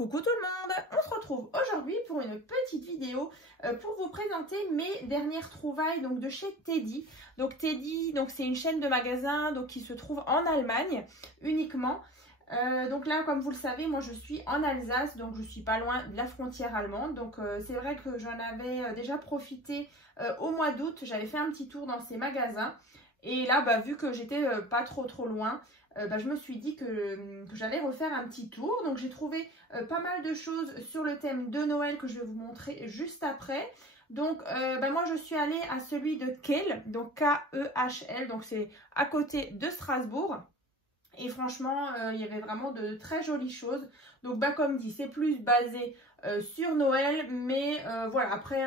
Coucou tout le monde, on se retrouve aujourd'hui pour une petite vidéo pour vous présenter mes dernières trouvailles donc, de chez Teddy. Donc Teddy, c'est une chaîne de magasins qui se trouve en Allemagne uniquement. Donc là, comme vous le savez, moi je suis en Alsace, donc je suis pas loin de la frontière allemande. Donc c'est vrai que j'en avais déjà profité au mois d'août, j'avais fait un petit tour dans ces magasins. Et là, vu que j'étais pas trop loin, je me suis dit que j'allais refaire un petit tour. Donc j'ai trouvé pas mal de choses sur le thème de Noël que je vais vous montrer juste après. Donc moi je suis allée à celui de Kehl, donc K-E-H-L, donc c'est à côté de Strasbourg. Et franchement, il y avait vraiment de très jolies choses. Donc comme dit, c'est plus basé sur Noël, mais voilà, après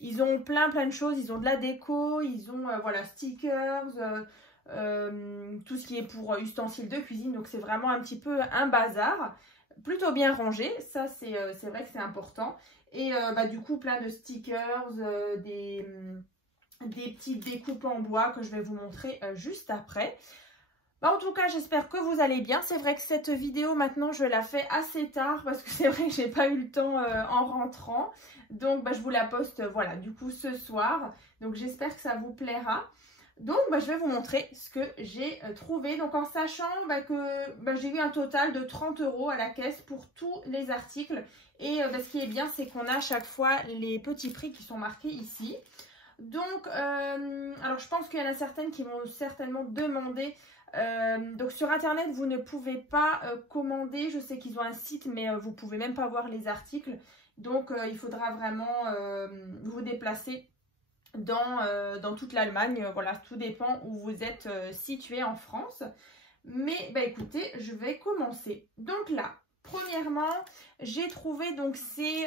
ils ont plein de choses. Ils ont de la déco, ils ont voilà, stickers, tout ce qui est pour ustensiles de cuisine. Donc c'est vraiment un petit peu un bazar, plutôt bien rangé, ça c'est vrai que c'est important. Et du coup plein de stickers, des petites découpes en bois que je vais vous montrer juste après. En tout cas, j'espère que vous allez bien. C'est vrai que cette vidéo, maintenant, je la fais assez tard parce que c'est vrai que j'ai pas eu le temps en rentrant. Donc, je vous la poste, voilà, du coup, ce soir. Donc, j'espère que ça vous plaira. Donc, je vais vous montrer ce que j'ai trouvé. Donc, en sachant que j'ai eu un total de 30 € à la caisse pour tous les articles. Et ce qui est bien, c'est qu'on a à chaque fois les petits prix qui sont marqués ici. Donc, alors, je pense qu'il y en a certaines qui vont certainement demander... donc sur internet vous ne pouvez pas commander, je sais qu'ils ont un site mais vous pouvez même pas voir les articles, donc il faudra vraiment vous déplacer dans toute l'Allemagne. Voilà, tout dépend où vous êtes situé en France. Mais écoutez, je vais commencer. Donc là, premièrement, j'ai trouvé donc ces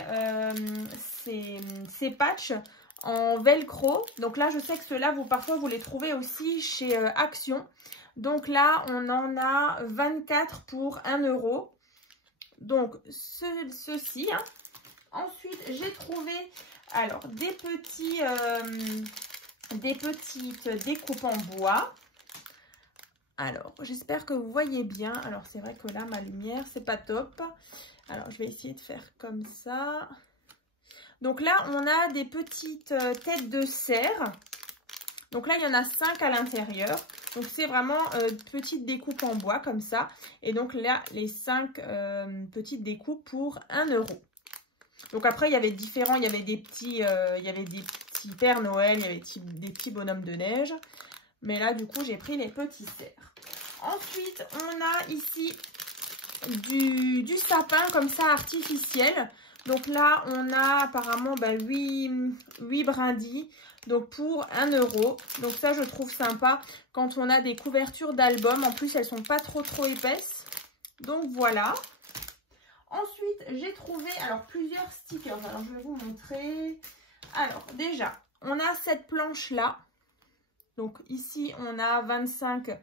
patchs en velcro. Donc là, je sais que ceux-là, parfois vous les trouvez aussi chez Action. Donc là, on en a 24 pour 1 €. Donc, ceci. Hein. Ensuite, j'ai trouvé alors des petites découpes en bois. Alors, j'espère que vous voyez bien. Alors, c'est vrai que là, ma lumière, c'est pas top. Alors, je vais essayer de faire comme ça. Donc là, on a des petites têtes de cerf. Donc là, il y en a 5 à l'intérieur. Donc c'est vraiment petite découpe en bois comme ça. Et donc là, les 5 petites découpes pour 1 €. Donc après, il y avait différents, il y avait des petits Pères Noël, il y avait des petits bonhommes de neige. Mais là, du coup, j'ai pris les petits cerfs. Ensuite, on a ici du sapin comme ça artificiel. Donc là, on a apparemment 8 brindilles. Donc pour 1 €. Donc ça, je trouve sympa quand on a des couvertures d'albums. En plus, elles sont pas trop épaisses. Donc voilà. Ensuite, j'ai trouvé alors plusieurs stickers. Alors je vais vous montrer. Alors déjà, on a cette planche là. Donc ici, on a 25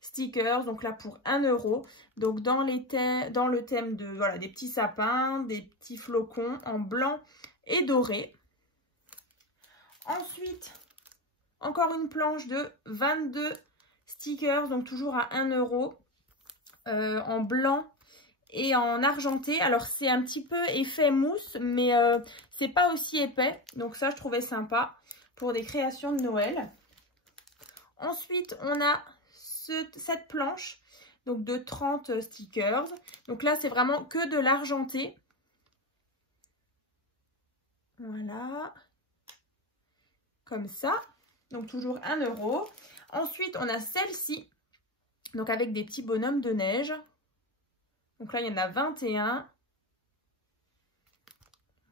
stickers. Donc là pour 1 €. Donc dans le thème de voilà, des petits sapins, des petits flocons en blanc et doré. Ensuite, encore une planche de 22 stickers, donc toujours à 1 € en blanc et en argenté. Alors, c'est un petit peu effet mousse, mais c'est pas aussi épais. Donc ça, je trouvais sympa pour des créations de Noël. Ensuite, on a cette planche donc de 30 stickers. Donc là, c'est vraiment que de l'argenté. Voilà. Comme ça, donc toujours 1 €. Ensuite, on a celle-ci, donc avec des petits bonhommes de neige. Donc là, il y en a 21.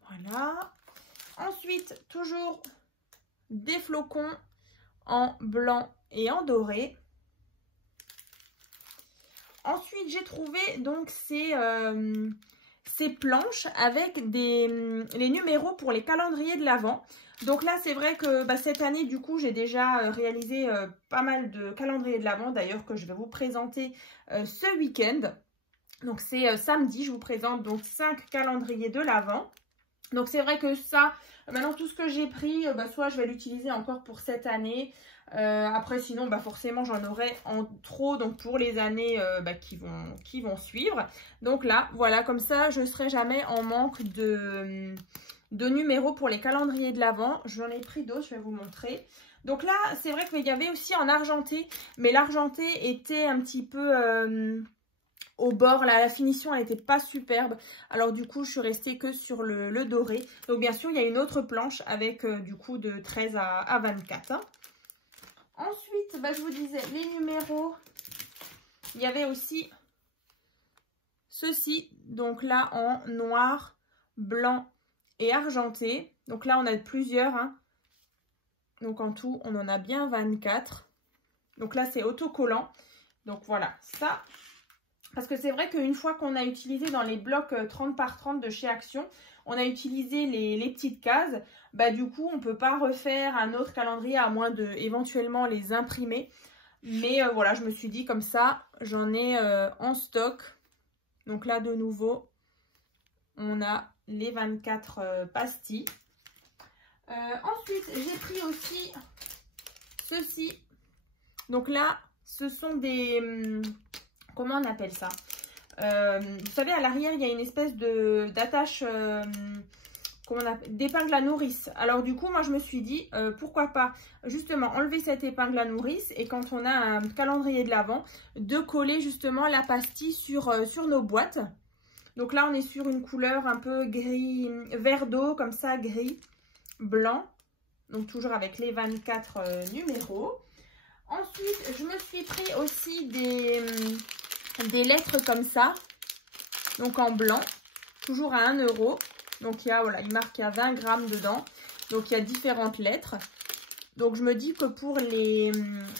Voilà. Ensuite, toujours des flocons en blanc et en doré. Ensuite, j'ai trouvé donc ces planches avec les numéros pour les calendriers de l'Avent. Donc là, c'est vrai que cette année, du coup, j'ai déjà réalisé pas mal de calendriers de l'Avent, d'ailleurs, que je vais vous présenter ce week-end. Donc c'est samedi, je vous présente donc 5 calendriers de l'Avent. Donc c'est vrai que ça, maintenant tout ce que j'ai pris, soit je vais l'utiliser encore pour cette année, Après sinon forcément j'en aurai en trop donc pour les années qui vont suivre. Donc là voilà, comme ça je ne serai jamais en manque de numéros pour les calendriers de l'Avent. J'en ai pris d'autres, je vais vous montrer. Donc là c'est vrai qu'il y avait aussi en argenté, mais l'argenté était un petit peu au bord, là, la finition elle n'était pas superbe, alors du coup je suis restée que sur le doré. Donc bien sûr il y a une autre planche avec du coup de 13 à 24 hein. Ensuite je vous disais les numéros, il y avait aussi ceci, donc là en noir, blanc et argenté. Donc là on a plusieurs hein. Donc en tout on en a bien 24. Donc là c'est autocollant, donc voilà ça. Parce que c'est vrai qu'une fois qu'on a utilisé dans les blocs 30 par 30 de chez Action, on a utilisé les petites cases, du coup on ne peut pas refaire un autre calendrier à moins de éventuellement les imprimer. Mais voilà, je me suis dit comme ça, j'en ai en stock. Donc là de nouveau, on a les 24 pastilles. Ensuite, j'ai pris aussi ceci. Donc là, ce sont des... comment on appelle ça? Vous savez, à l'arrière, il y a une espèce d'attache, d'épingle à nourrice. Alors du coup, moi, je me suis dit, pourquoi pas justement enlever cette épingle à nourrice et quand on a un calendrier de l'Avent, de coller justement la pastille sur nos boîtes. Donc là, on est sur une couleur un peu gris, vert d'eau, comme ça, gris, blanc. Donc toujours avec les 24 numéros. Ensuite, je me suis pris aussi des lettres comme ça, donc en blanc, toujours à 1 €. Donc il y a, voilà, il marque qu'il y a 20 grammes dedans, donc il y a différentes lettres. Donc je me dis que pour les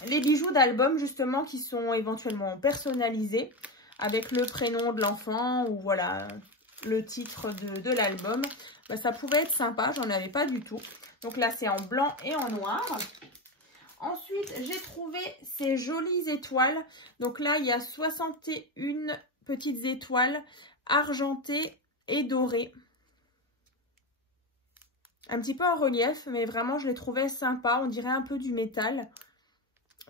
bijoux d'album justement qui sont éventuellement personnalisés avec le prénom de l'enfant ou voilà le titre de l'album, ça pouvait être sympa, j'en avais pas du tout. Donc là c'est en blanc et en noir. Ensuite, j'ai trouvé ces jolies étoiles. Donc là, il y a 61 petites étoiles argentées et dorées. Un petit peu en relief, mais vraiment, je les trouvais sympas. On dirait un peu du métal.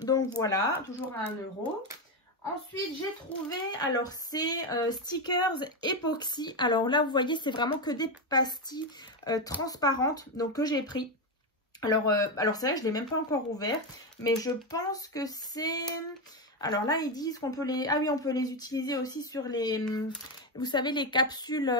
Donc voilà, toujours à 1 €. Ensuite, j'ai trouvé, alors c'est stickers époxy. Alors là, vous voyez, c'est vraiment que des pastilles transparentes donc que j'ai pris. Alors c'est vrai que je ne l'ai même pas encore ouvert, mais je pense que c'est... Alors là, ils disent qu'on peut les... Ah oui, on peut les utiliser aussi sur les... Vous savez, les capsules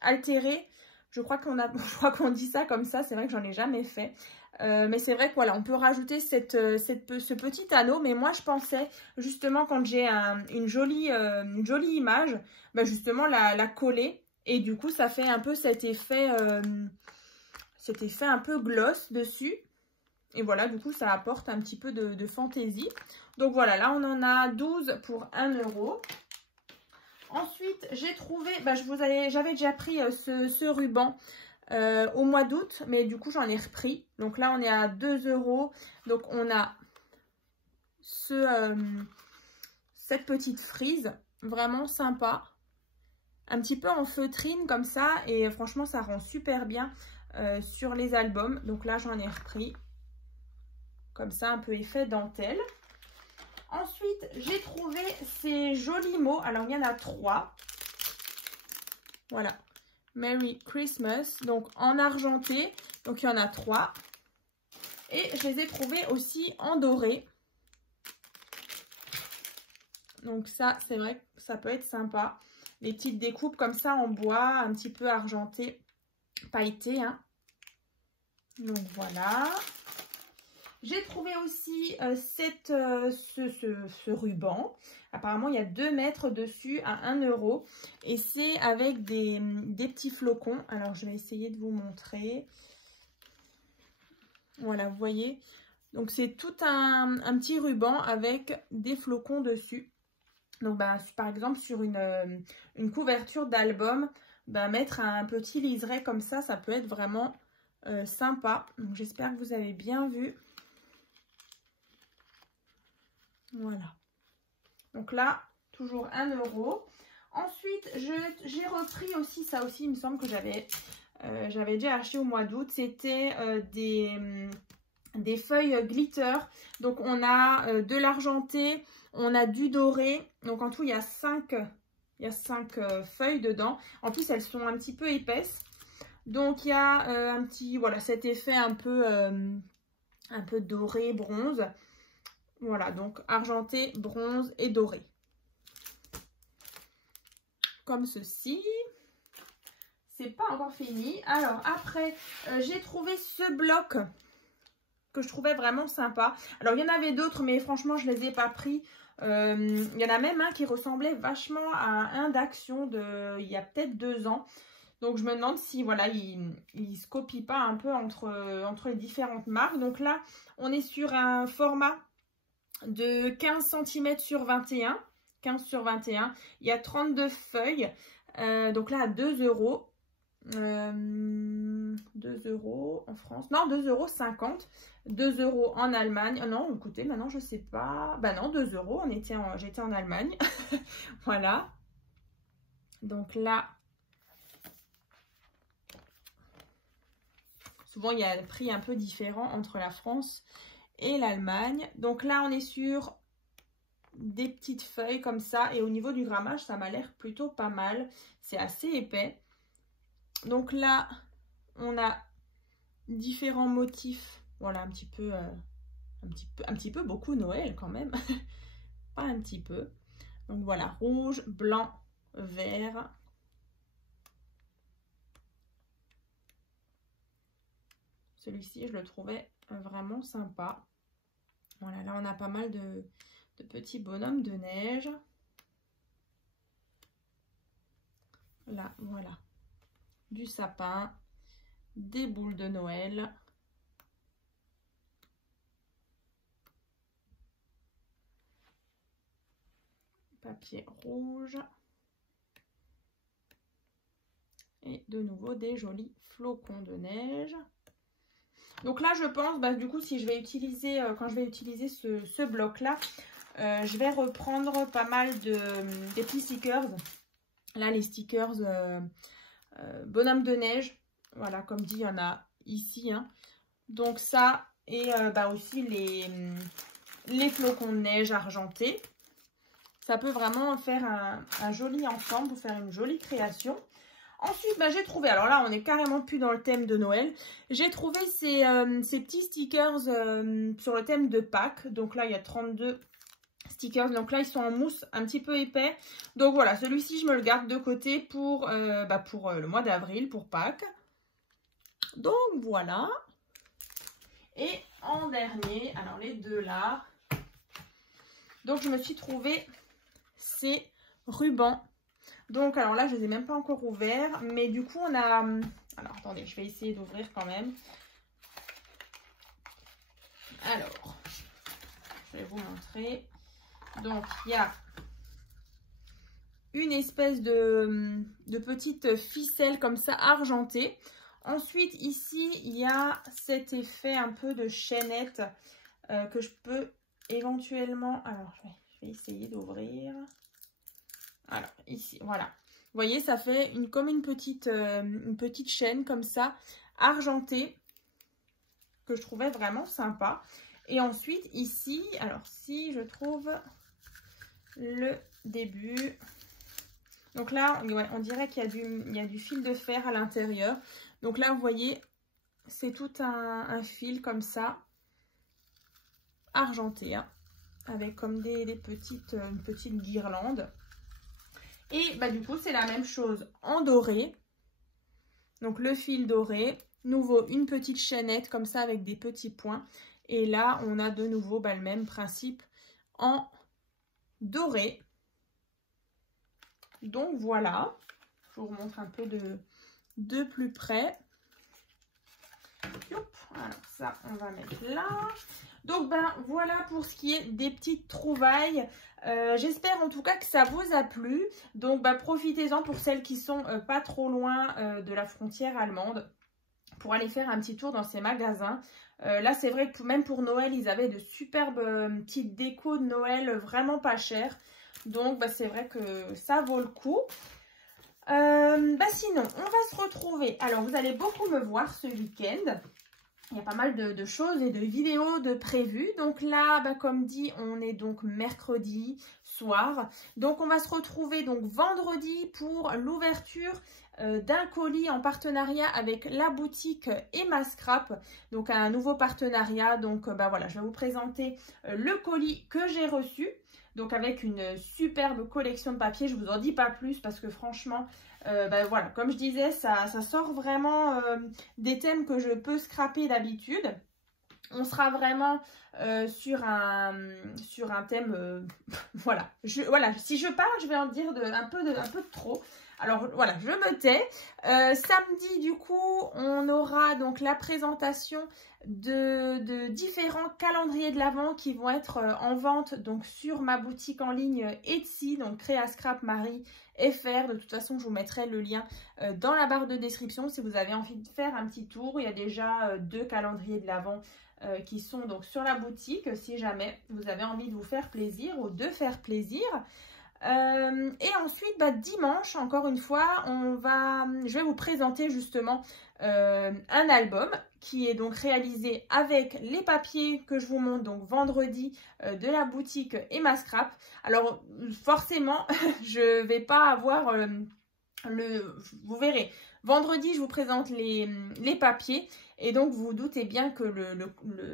altérées. Je crois qu'on dit ça comme ça, c'est vrai que j'en ai jamais fait. Mais c'est vrai que voilà, on peut rajouter ce petit anneau. Mais moi, je pensais justement quand j'ai une jolie image, justement la coller. Et du coup, ça fait un peu cet effet un peu gloss dessus. Et voilà, du coup, ça apporte un petit peu de fantaisie. Donc voilà, là, on en a 12 pour 1 €. Ensuite, j'ai trouvé, j'avais déjà pris ce ruban au mois d'août, mais du coup, j'en ai repris. Donc là, on est à 2 €. Donc, on a cette petite frise, vraiment sympa. Un petit peu en feutrine comme ça, et franchement, ça rend super bien sur les albums. Donc là, j'en ai repris. Comme ça, un peu effet dentelle. Ensuite, j'ai trouvé ces jolis mots. Alors, il y en a 3. Voilà. Merry Christmas. Donc, en argenté. Donc, il y en a 3. Et je les ai trouvés aussi en doré. Donc, ça, c'est vrai que ça peut être sympa. Les petites découpes comme ça en bois, un petit peu argenté, pailleté. Hein. Donc, voilà. J'ai trouvé aussi ce ruban. Apparemment, il y a 2 mètres dessus à 1 €. Et c'est avec des petits flocons. Alors, je vais essayer de vous montrer. Voilà, vous voyez. Donc, c'est tout un petit ruban avec des flocons dessus. Donc, par exemple, sur une couverture d'album, mettre un petit liseré comme ça peut être vraiment sympa. Donc, j'espère que vous avez bien vu. Voilà. Donc là, toujours 1 €. Ensuite, j'ai repris aussi, ça aussi, il me semble que j'avais déjà acheté au mois d'août. C'était des des feuilles glitter. Donc on a de l'argenté, on a du doré. Donc en tout il y a 5 feuilles dedans. En plus elles sont un petit peu épaisses. Donc il y a un petit, voilà, cet effet un peu doré, bronze. Voilà, donc argenté, bronze et doré. Comme ceci. C'est pas encore fini. Alors après, j'ai trouvé ce bloc que je trouvais vraiment sympa. Alors il y en avait d'autres, mais franchement je les ai pas pris. Il y en a même un qui ressemblait vachement à un d'Action il y a peut-être 2 ans. Donc je me demande si voilà, il se copie pas un peu entre les différentes marques. Donc là, on est sur un format de 15 cm sur 21. 15 sur 21. Il y a 32 feuilles. Donc là, à 2 €. 2 € en France. Non, 2,50 €. 2 € en Allemagne. Non, écoutez, maintenant je sais pas. Bah non, 2 €. J'étais en Allemagne. Voilà. Donc là, souvent il y a un prix un peu différent entre la France et l'Allemagne. Donc là, on est sur des petites feuilles comme ça. Et au niveau du grammage, ça m'a l'air plutôt pas mal. C'est assez épais. Donc là, on a différents motifs. Voilà, un petit peu beaucoup Noël quand même. Pas un petit peu. Donc voilà, rouge, blanc, vert. Celui-ci, je le trouvais vraiment sympa. Voilà, là on a pas mal de petits bonhommes de neige. Là, voilà. Du sapin, des boules de Noël. Papier rouge. Et de nouveau des jolis flocons de neige. Donc là, je pense, bah, du coup, si je vais utiliser, quand je vais utiliser ce bloc-là, je vais reprendre pas mal des petits stickers. Là, les stickers bonhomme de neige. Voilà, comme dit, il y en a ici. Hein. Donc ça, et bah, aussi les flocons de neige argentés. Ça peut vraiment faire un joli ensemble, pour faire une jolie création. Ensuite, bah, j'ai trouvé, alors là, on est carrément plus dans le thème de Noël. J'ai trouvé ces petits stickers sur le thème de Pâques. Donc là, il y a 32 stickers. Donc là, ils sont en mousse un petit peu épais. Donc voilà, celui-ci, je me le garde de côté pour le mois d'avril, pour Pâques. Donc voilà. Et en dernier, alors les deux là. Donc je me suis trouvé ces rubans. Donc, alors là, je ne les ai même pas encore ouverts. Mais du coup, on a... Alors, attendez, je vais essayer d'ouvrir quand même. Alors, je vais vous montrer. Donc, il y a une espèce de petite ficelle comme ça, argentée. Ensuite, ici, il y a cet effet un peu de chaînette que je peux éventuellement... Alors, je vais essayer d'ouvrir... Alors, ici, voilà. Vous voyez, ça fait comme une petite chaîne comme ça, argentée, que je trouvais vraiment sympa. Et ensuite, ici, alors si je trouve le début. Donc là, ouais, on dirait qu'il y a du fil de fer à l'intérieur. Donc là, vous voyez, c'est tout un fil comme ça, argenté, hein, avec comme une petite guirlande. Et bah, du coup, c'est la même chose en doré. Donc, le fil doré. Nouveau, une petite chaînette comme ça avec des petits points. Et là, on a de nouveau le même principe en doré. Donc, voilà. Je vous remontre un peu de plus près. Alors, ça, on va mettre là. Donc, ben voilà pour ce qui est des petites trouvailles. J'espère en tout cas que ça vous a plu. Donc, ben, profitez-en pour celles qui sont pas trop loin de la frontière allemande pour aller faire un petit tour dans ces magasins. Là, c'est vrai que même pour Noël, ils avaient de superbes petites décos de Noël vraiment pas chères. Donc, ben, c'est vrai que ça vaut le coup. Sinon, on va se retrouver. Alors, vous allez beaucoup me voir ce week-end. Il y a pas mal de choses et de vidéos de prévues. Donc là, comme dit, on est donc mercredi soir. Donc on va se retrouver donc vendredi pour l'ouverture d'un colis en partenariat avec la boutique Emma Scrap. Donc un nouveau partenariat. Donc voilà, je vais vous présenter le colis que j'ai reçu. Donc avec une superbe collection de papiers. Je vous en dis pas plus parce que franchement, voilà, comme je disais, ça sort vraiment des thèmes que je peux scraper d'habitude. On sera vraiment sur un thème, voilà. Si je parle, je vais en dire un peu de trop. Alors voilà, je me tais. Samedi, du coup, on aura donc la présentation de différents calendriers de l'Avent qui vont être en vente donc sur ma boutique en ligne Etsy, donc Créascrap Marie FR. De toute façon, je vous mettrai le lien dans la barre de description si vous avez envie de faire un petit tour. Il y a déjà 2 calendriers de l'Avent qui sont donc sur la boutique si jamais vous avez envie de vous faire plaisir ou de faire plaisir. Et ensuite, dimanche, encore une fois, je vais vous présenter justement un album qui est donc réalisé avec les papiers que je vous montre donc vendredi de la boutique Emma Scrap. Alors forcément, je vais pas avoir vous verrez. Vendredi, je vous présente les papiers et donc vous vous doutez bien que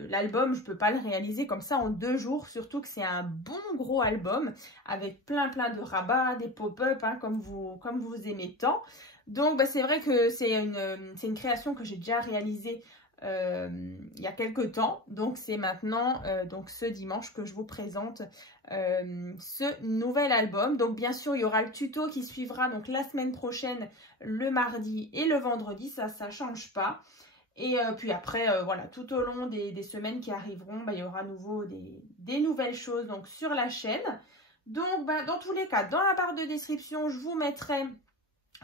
l'album, je ne peux pas le réaliser comme ça en 2 jours, surtout que c'est un bon gros album avec plein de rabats, des pop-up comme vous aimez tant. Donc c'est vrai que c'est une création que j'ai déjà réalisée il y a quelques temps. Donc c'est maintenant, donc ce dimanche que je vous présente ce nouvel album. Donc bien sûr il y aura le tuto qui suivra donc la semaine prochaine, le mardi et le vendredi, ça change pas. Et puis après voilà, tout au long des semaines qui arriveront, il y aura à nouveau des nouvelles choses donc sur la chaîne. Donc dans tous les cas, dans la barre de description, je vous mettrai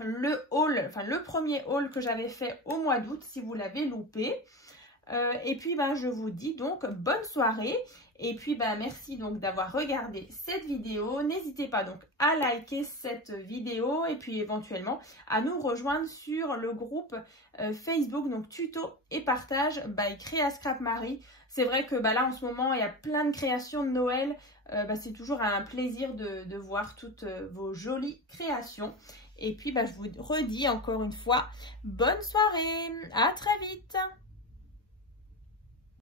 le haul, enfin le premier haul que j'avais fait au mois d'août si vous l'avez loupé. Et puis je vous dis donc bonne soirée. Et puis merci donc d'avoir regardé cette vidéo. N'hésitez pas donc à liker cette vidéo et puis éventuellement à nous rejoindre sur le groupe Facebook, donc tuto et partage by Créascrap Marie. C'est vrai que là en ce moment il y a plein de créations de Noël. C'est toujours un plaisir de voir toutes vos jolies créations. Et puis je vous redis encore une fois bonne soirée, à très vite.